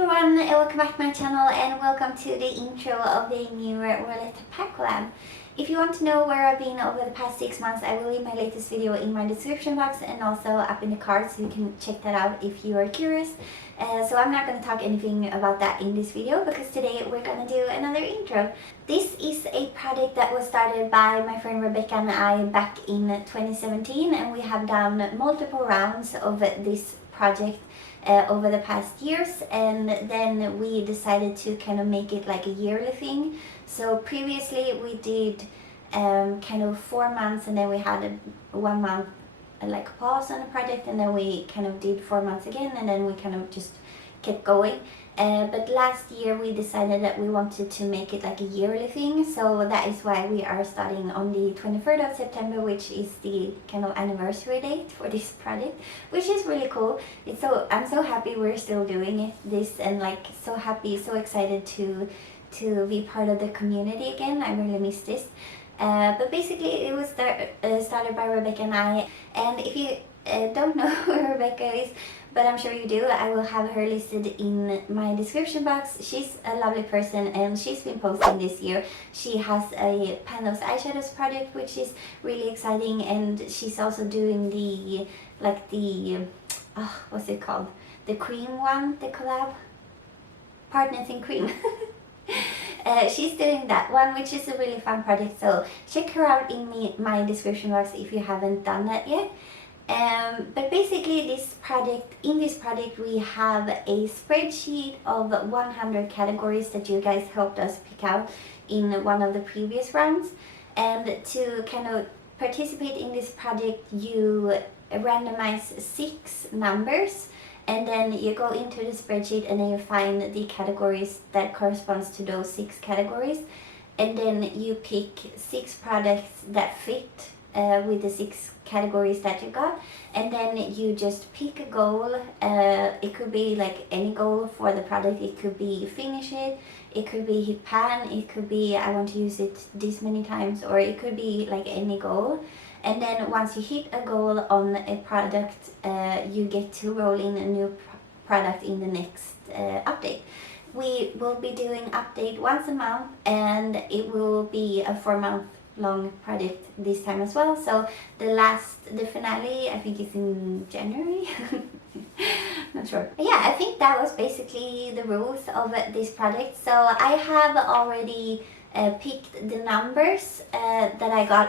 everyone, welcome back to my channel and welcome to the intro of the new Roulette Pan Collab. If you want to know where I've been over the past 6 months, I will leave my latest video in my description box and also up in the card, so you can check that out if you are curious. So I'm not going to talk anything about that in this video because today we're going to do another intro. This is a project that was started by my friend Rebecca and I back in 2017, and we have done multiple rounds of this project over the past years, and then we decided to kind of make it like a yearly thing. So previously we did kind of 4 months, and then we had a 1 month like pause on the project, and then we kind of did 4 months again, and then we kind of just kept going. But last year we decided that we wanted to make it like a yearly thing, so that is why we are starting on the 23rd of September, which is the kind of anniversary date for this project, which is really cool. I'm so happy we're still doing this, and like so happy, so excited to be part of the community again. I really miss this. But basically it was started by Rebecca and I, and if you don't know who Rebecca is, but I'm sure you do, I will have her listed in my description box. She's a lovely person and she's been posting this year. She has a Pandos eyeshadows project, which is really exciting, and she's also doing the what's it called? The cream one, the collab? Partners in Cream. She's doing that one, which is a really fun project, so check her out in my description box if you haven't done that yet. But basically in this project we have a spreadsheet of 100 categories that you guys helped us pick out in one of the previous rounds, and to kind of participate in this project you randomize 6 numbers, and then you go into the spreadsheet and then you find the categories that corresponds to those 6 categories, and then you pick 6 products that fit with the 6 categories that you got, and then you just pick a goal. It could be like any goal for the product. It could be finish it could be hit pan, it could be I want to use it this many times, or it could be like any goal. And then once you hit a goal on a product, you get to roll in a new product in the next update. We will be doing update once a month, and it will be a 4-month long project this time as well. So the finale I think is in January. Not sure. But yeah, I think that was basically the rules of this project. So I have already picked the numbers that I got.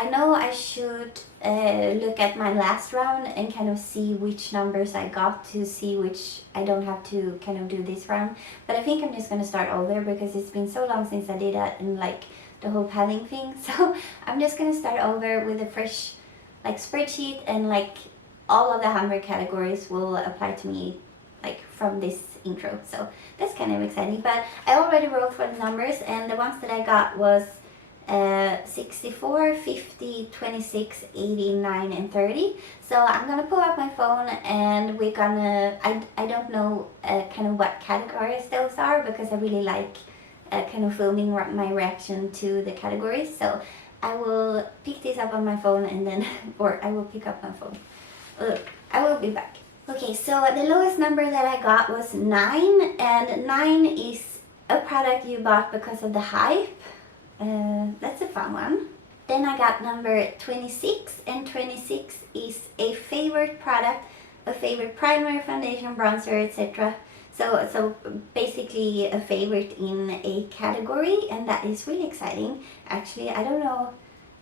I know I should look at my last round and kind of see which numbers I got, to see which I don't have to kind of do this round. But I think I'm just going to start over because it's been so long since I did that, and like the whole panning thing. So I'm just going to start over with a fresh like spreadsheet, and like all of the 100 categories will apply to me like from this intro. So that's kind of exciting. But I already wrote for the numbers, and the ones that I got was 64, 50, 26, 89 and 30. So I'm gonna pull up my phone, and we're gonna I don't know kind of what categories those are, because I really like kind of filming my reaction to the categories. So I will pick this up on my phone, and then or I will pick up my phone. I will be back. Okay, so the lowest number that I got was 9, and 9 is a product you bought because of the hype. That's a fun one. Then I got number 26, and 26 is a favorite product, a favorite primer, foundation, bronzer, etc. So basically a favorite in a category, and that is really exciting. Actually, I don't know,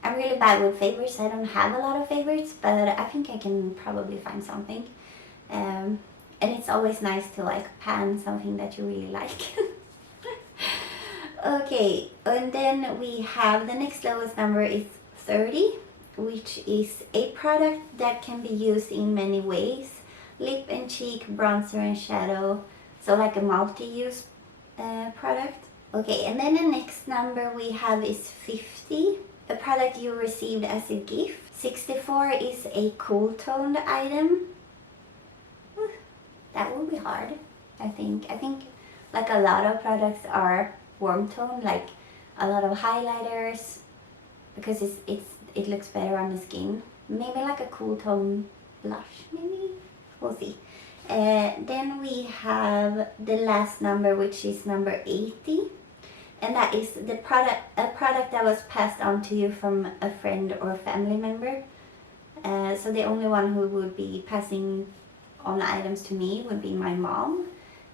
I'm really bad with favorites. I don't have a lot of favorites, but I think I can probably find something. And it's always nice to like pan something that you really like. Okay, and then we have the next lowest number is 30, which is a product that can be used in many ways. Lip and cheek, bronzer and shadow. So like a multi-use product. Okay, and then the next number we have is 50, a product you received as a gift. 64 is a cool toned item. That will be hard, I think. I think like a lot of products are warm tone, like a lot of highlighters, because it looks better on the skin. Maybe like a cool tone blush, maybe. We'll see. Then we have the last number, which is number 80. And that is a product that was passed on to you from a friend or family member. So the only one who would be passing on items to me would be my mom.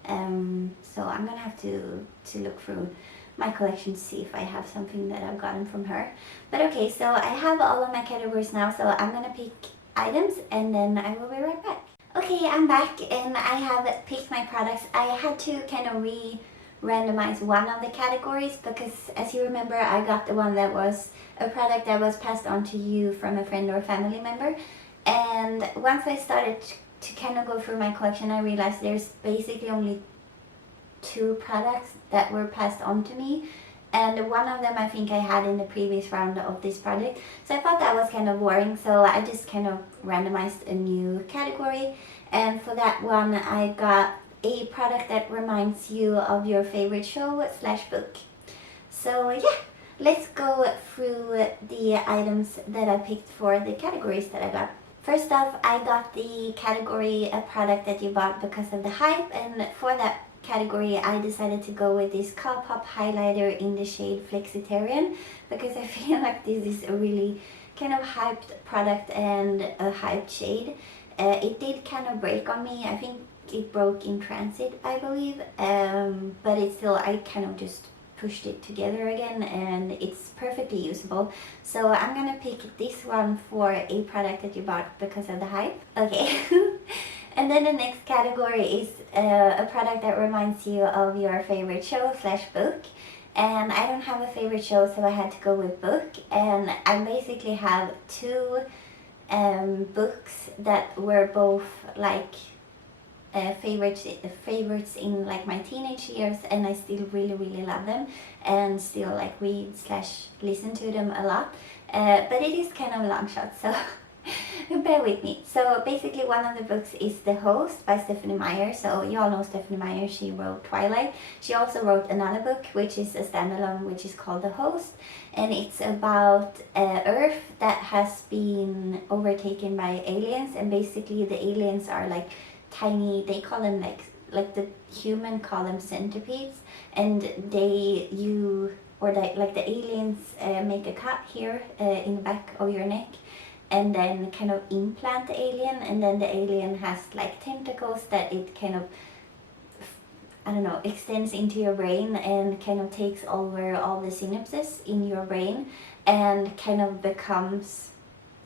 So I'm gonna have to look through my collection to see if I have something that I've gotten from her. But okay, so I have all of my categories now, so I'm gonna pick items and then I will be right back. Okay, I'm back and I have picked my products. I had to kind of randomize one of the categories because, as you remember, I got the one that was a product that was passed on to you from a friend or family member. And once I started to kind of go through my collection, I realized there's basically only 2 products that were passed on to me, and one of them I think I had in the previous round of this project. So I thought that was kind of boring, so I just kind of randomized a new category, and for that one I got a product that reminds you of your favorite show / book. So yeah, let's go through the items that I picked for the categories that I got. First off, I got the category a product that you bought because of the hype, and for that category I decided to go with this Colourpop highlighter in the shade Flexitarian because I feel like this is a really kind of hyped product and a hyped shade. It did kind of break on me. I think it broke in transit, I believe, but it's still, I kind of just pushed it together again and it's perfectly usable. So I'm gonna pick this one for a product that you bought because of the hype. Okay. And then the next category is a product that reminds you of your favorite show / book. And I don't have a favorite show, so I had to go with book. And I basically have 2 books that were both like favorites in like my teenage years, and I still really love them and still like read / listen to them a lot. But it is kind of a long shot, so bear with me. So basically one of the books is The Host by Stephenie Meyer. So you all know Stephenie Meyer, she wrote Twilight. She also wrote another book which is a standalone, which is called The Host, and it's about Earth that has been overtaken by aliens, and basically the aliens are like tiny, they call them like the human call them centipedes, and the aliens make a cut here in the back of your neck and then kind of implant the alien, and then the alien has like tentacles that it kind of, I don't know, extends into your brain and kind of takes over all the synapses in your brain and kind of becomes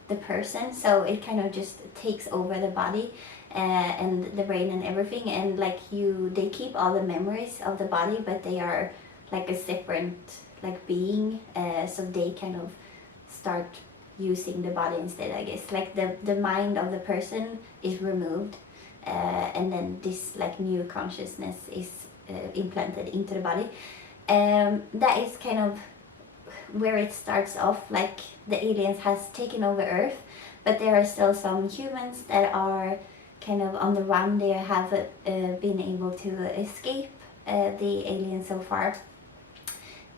the person. So it kind of just takes over the body and the brain and everything, and like they keep all the memories of the body, but they are like a separate like being, so they kind of start using the body instead, I guess. Like the mind of the person is removed, and then this like new consciousness is implanted into the body. That is kind of where it starts off. Like the aliens has taken over Earth, but there are still some humans that are kind of on the run. They have been able to escape the aliens so far.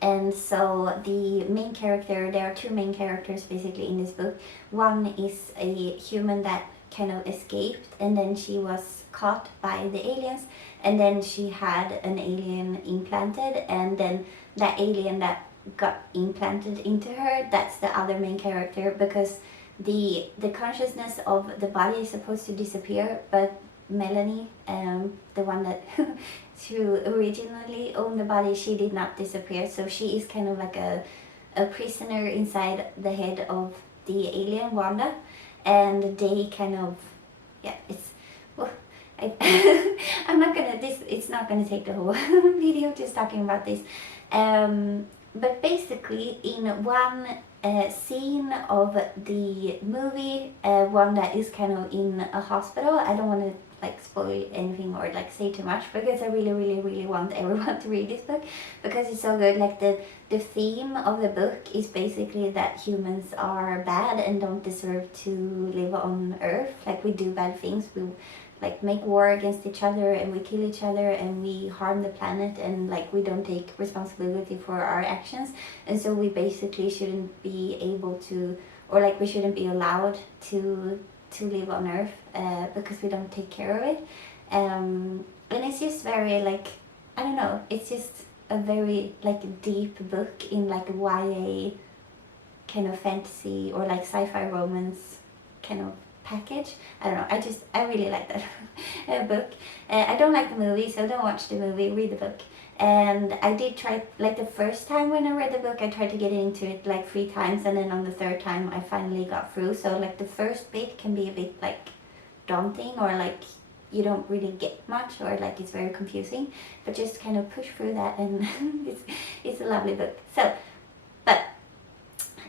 And so the main character, there are 2 main characters basically in this book. One is a human that kind of escaped, and then she was caught by the aliens, and then she had an alien implanted, and then that alien that got implanted into her, that's the other main character, because the consciousness of the body is supposed to disappear, but Melanie, the one that who originally owned the body, she did not disappear, so she is kind of like a prisoner inside the head of the alien Wanda, and they kind of, yeah, it's, well, I'm not gonna, it's not gonna take the whole video just talking about this, but basically in one scene of the movie, Wanda is kind of in a hospital. I don't want to like spoil anything or like say too much because I really want everyone to read this book because it's so good. Like the theme of the book is basically that humans are bad and don't deserve to live on Earth. Like we do bad things, we like make war against each other and we kill each other and we harm the planet, and like we don't take responsibility for our actions, and so we basically shouldn't be able to, or like we shouldn't be allowed to live on Earth because we don't take care of it. And it's just very like, I don't know, it's just a very like deep book in like YA kind of fantasy or like sci-fi romance kind of package. I don't know, I really like that book. I don't like the movie, so don't watch the movie, read the book. And I did try, like the first time when I read the book, I tried to get into it like 3 times, and then on the 3rd time I finally got through. So like the first bit can be a bit like daunting, or like you don't really get much, or like it's very confusing, but just kind of push through that, and it's a lovely book. So, but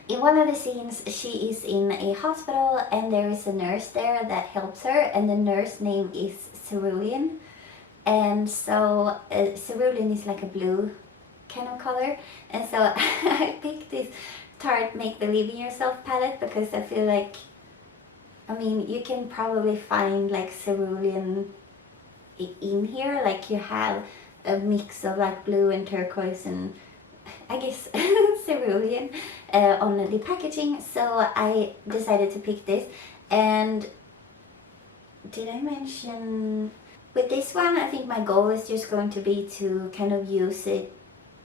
in one of the scenes, she is in a hospital and there is a nurse there that helps her, and the nurse name is cerulean. And so cerulean is like a blue kind of color, and so I picked this Tarte Make Believe in Yourself palette because I feel like, I mean, you can probably find like cerulean in here, like you have a mix of like blue and turquoise and I guess cerulean on the packaging. So I decided to pick this. And did I mention with this one, I think my goal is just going to be to kind of use it.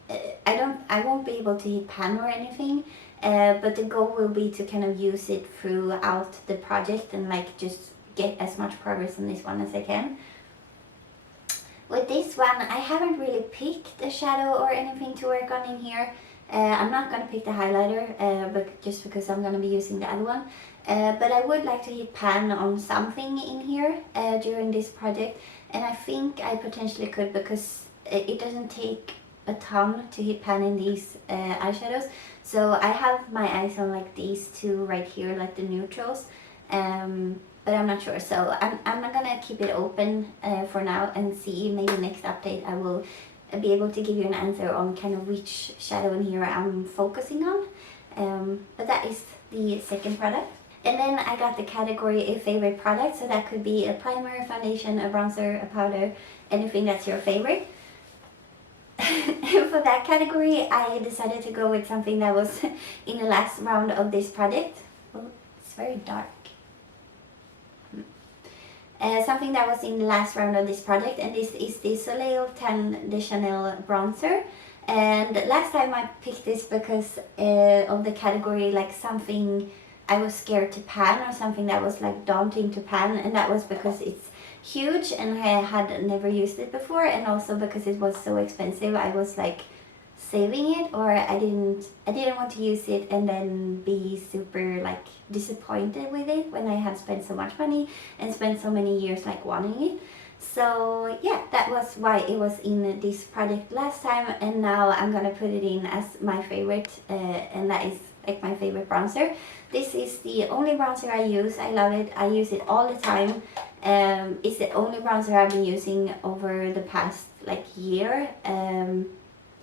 I won't be able to hit pan or anything, but the goal will be to kind of use it throughout the project and like just get as much progress on this one as I can. With this one, I haven't really picked a shadow or anything to work on in here. I'm not going to pick the highlighter, but just because I'm going to be using the other one. But I would like to hit pan on something in here during this project, and I think I potentially could, because it doesn't take a ton to hit pan in these eyeshadows. So I have my eyes on like these two right here, like the neutrals, but I'm not sure. So I'm not gonna keep it open for now, and see, maybe next update I will be able to give you an answer on kind of which shadow in here I'm focusing on. But that is the second product. And then I got the category a favorite product, so that could be a primer, a foundation, a bronzer, a powder, anything that's your favorite. For that category, I decided to go with something that was in the last round of this project. Oh, it's very dark. Something that was in the last round of this project, and this is the Soleil Tan de Soliel bronzer. And last time I picked this because of the category like something I was scared to pan, or something that was like daunting to pan, and that was because it's huge and I had never used it before, and also because it was so expensive. I was like saving it, or I didn't want to use it and then be super like disappointed with it when I had spent so much money and spent so many years like wanting it. So yeah, that was why it was in this project last time, and now I'm gonna put it in as my favorite, and that is like my favorite bronzer. This is the only bronzer I use. I love it. I use it all the time. It's the only bronzer I've been using over the past like year,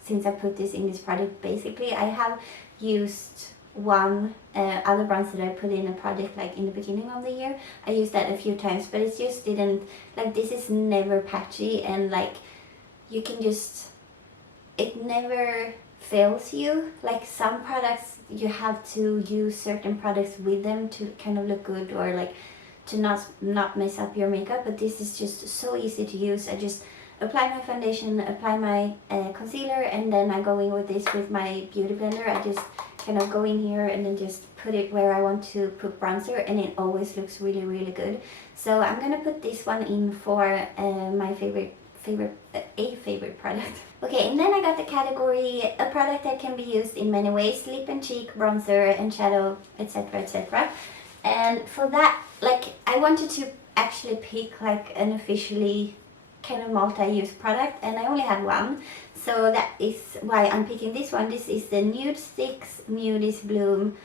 since I put this in this project. Basically, I have used one other bronzer that I put in a project like in the beginning of the year. I used that a few times, but it just didn't, like, this is never patchy, and like you can just, it never fails you. Like some products you have to use certain products with them to kind of look good, or like to not mess up your makeup, but this is just so easy to use. I just apply my foundation, apply my concealer, and then I go in with this with my beauty blender. I just kind of go in here and then just put it where I want to put bronzer, and it always looks really, really good. So I'm gonna put this one in for my favorite product. Okay, and then I got the category a product that can be used in many ways: lip and cheek, bronzer and shadow, etc, etc. And for that, like, I wanted to actually pick like an officially kind of multi-use product, and I only had one, so that is why I'm picking this one. This is the Nude Stix Mudi's Bloom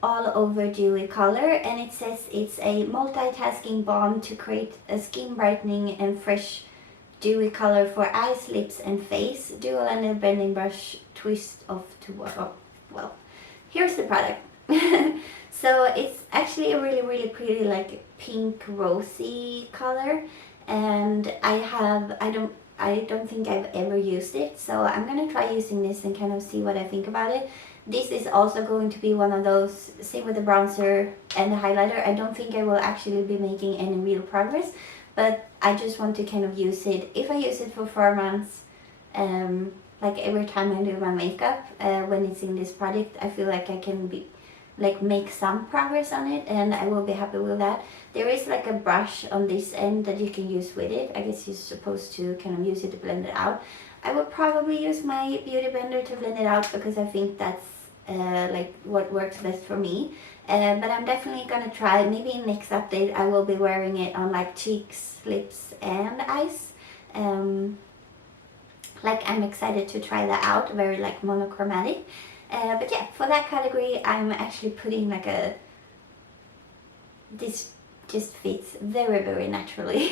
All Over Dewy Color, and it says it's a multitasking balm to create a skin brightening and fresh dewy color for eyes, lips and face. Dual-ended blending brush twist off to well, here's the product. So it's actually a really, really pretty like pink rosy color, and I don't think I've ever used it, so I'm gonna try using this and kind of see what I think about it. This is also going to be one of those, same with the bronzer and the highlighter, I don't think I will actually be making any real progress, but I just want to kind of use it. If I use it for 4 months, like every time I do my makeup, when it's in this product, I feel like I can make some progress on it, and I will be happy with that. There is like a brush on this end that you can use with it. I guess you're supposed to kind of use it to blend it out. I will probably use my beauty blender to blend it out because I think that's like what works best for me. But I'm definitely gonna try. Maybe in next update I will be wearing it on like cheeks, lips and eyes. Like I'm excited to try that out, very like monochromatic. But yeah, for that category I'm actually putting like this just fits very, very naturally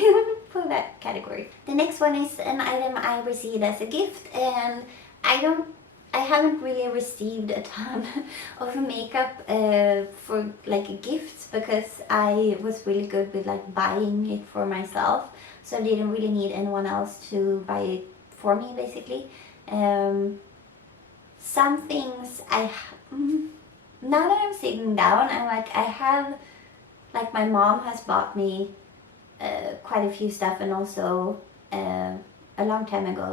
for that category. The next one is an item I received as a gift, and I haven't really received a ton of makeup for like gifts because I was really good with like buying it for myself, so I didn't really need anyone else to buy it for me basically. Some things now that I'm sitting down, I'm like, I have, like my mom has bought me quite a few stuff, and also a long time ago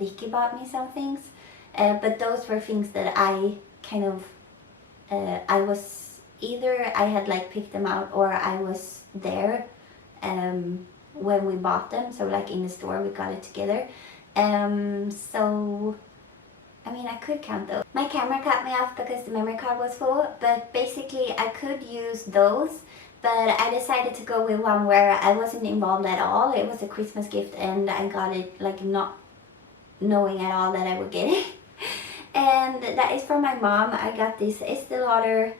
Vicky bought me some things, but those were things that I kind of I was either I had like picked them out or I was there when we bought them, so like in the store we got it together. So I mean, I could count those. My camera cut me off because the memory card was full, but basically I could use those, but I decided to go with one where I wasn't involved at all. It was a Christmas gift and I got it like not knowing at all that I would get it. And that is from my mom. I got this Estee Lauder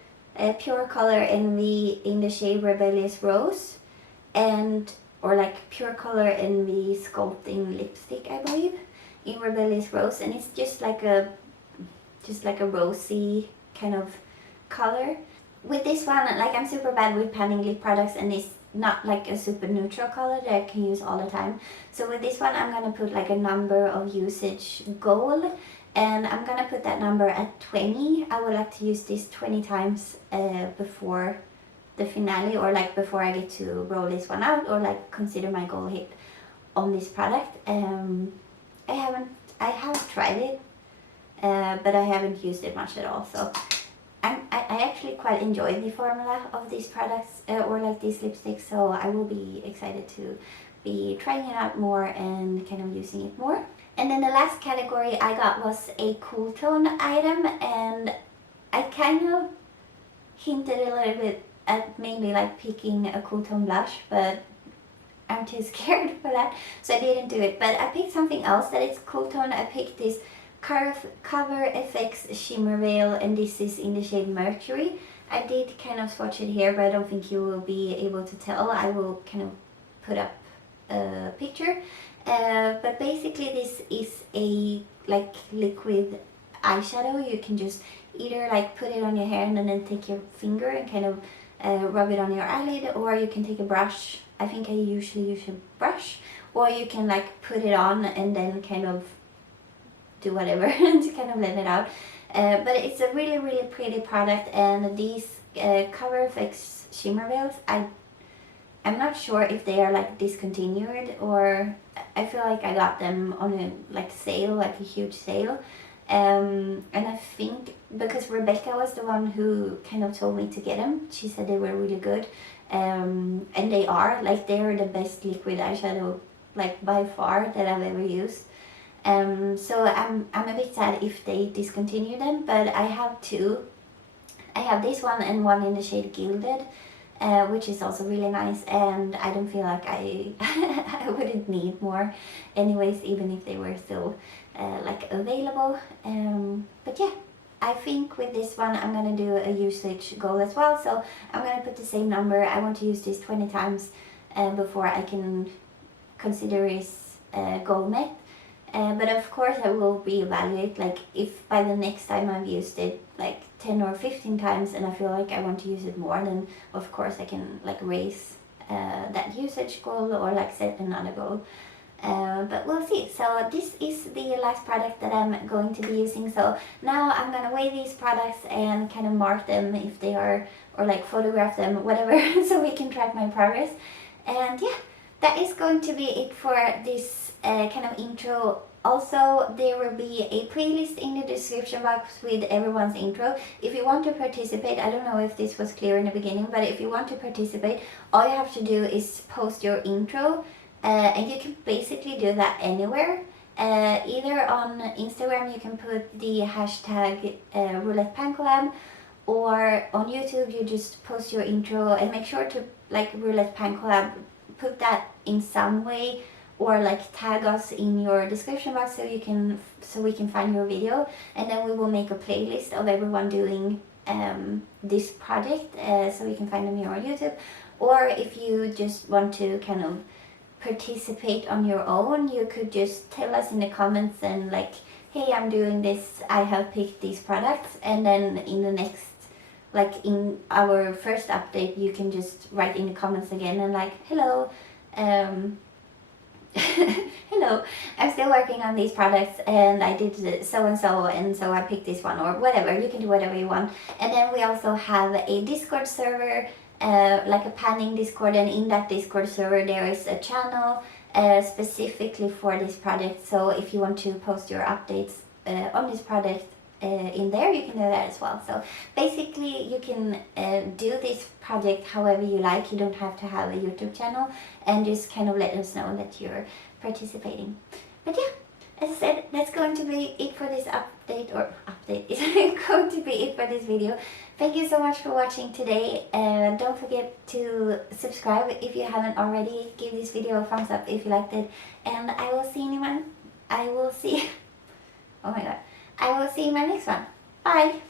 Pure Color Envy in the shade Rebellious Rose, or like Pure Color Envy Sculpting Lipstick, I believe, in Rebellious Rose, and it's just like a rosy kind of color. With this one, like I'm super bad with panning lip products, and it's not like a super neutral color that I can use all the time. So with this one I'm gonna put like a number of usage goal, and I'm gonna put that number at 20. I would like to use this 20 times before the finale, or like before I get to roll this one out, or like consider my goal hit on this product. I have tried it, but I haven't used it much at all. So I actually quite enjoy the formula of these products, or like these lipsticks. So I will be excited to be trying it out more and kind of using it more. And then the last category I got was a cool tone item, and I kind of hinted a little bit at maybe like picking a cool tone blush, but I'm too scared for that, so I didn't do it. But I picked something else that is cool tone. I picked this Cover FX Shimmer Veil, and this is in the shade Mercury. I did kind of swatch it here, but I don't think you will be able to tell. I will kind of put up a picture. But basically this is a like liquid eyeshadow. You can just either like put it on your hand and then take your finger and kind of rub it on your eyelid, or you can take a brush. I think I usually use a brush, or you can like put it on and then kind of do whatever to kind of blend it out. But it's a really, really pretty product, and these Cover FX Shimmer Veils, I'm not sure if they are like discontinued, or I feel like I got them on a like sale, like a huge sale. And I think because Rebecca was the one who kind of told me to get them, she said they were really good. And they are, like, they're the best liquid eyeshadow like by far that I've ever used. So I'm a bit sad if they discontinue them, but I have two. I have this one and one in the shade Gilded, which is also really nice, and I don't feel like I wouldn't need more anyways, even if they were still like available. But yeah, I think with this one I'm gonna do a usage goal as well, so I'm gonna put the same number. I want to use this 20 times before I can consider its goal met. But of course I will reevaluate, like if by the next time I've used it like 10 or 15 times and I feel like I want to use it more, then of course I can like raise that usage goal or like set another goal. But we'll see. So this is the last product that I'm going to be using. So now I'm gonna weigh these products and kind of mark them if they are, or like photograph them, whatever, so we can track my progress. And yeah, that is going to be it for this kind of intro. Also, there will be a playlist in the description box with everyone's intro. If you want to participate, I don't know if this was clear in the beginning, but if you want to participate, all you have to do is post your intro, and you can basically do that anywhere. Either on Instagram you can put the hashtag Roulette Pan Collab, or on YouTube you just post your intro and make sure to like Roulette Pan Collab, put that in some way, or like tag us in your description box so we can find your video, and then we will make a playlist of everyone doing this project, so we can find them here on YouTube. Or if you just want to kind of participate on your own, you could just tell us in the comments and like, hey, I'm doing this, I have picked these products, and then in the next, like in our first update, you can just write in the comments again and like, hello, hello, I'm still working on these products and I did so and so I picked this one, or whatever. You can do whatever you want. And then we also have a Discord server, like a panning Discord, and in that Discord server there is a channel specifically for this project. So if you want to post your updates on this project in there, you can do that as well. So basically you can do this project however you like. You don't have to have a YouTube channel, and just kind of let us know that you're participating. But yeah, as I said, that's going to be it for this update is going to be it for this video. Thank you so much for watching today, and don't forget to subscribe if you haven't already. Give this video a thumbs up if you liked it, and I will see you in my next one. Bye!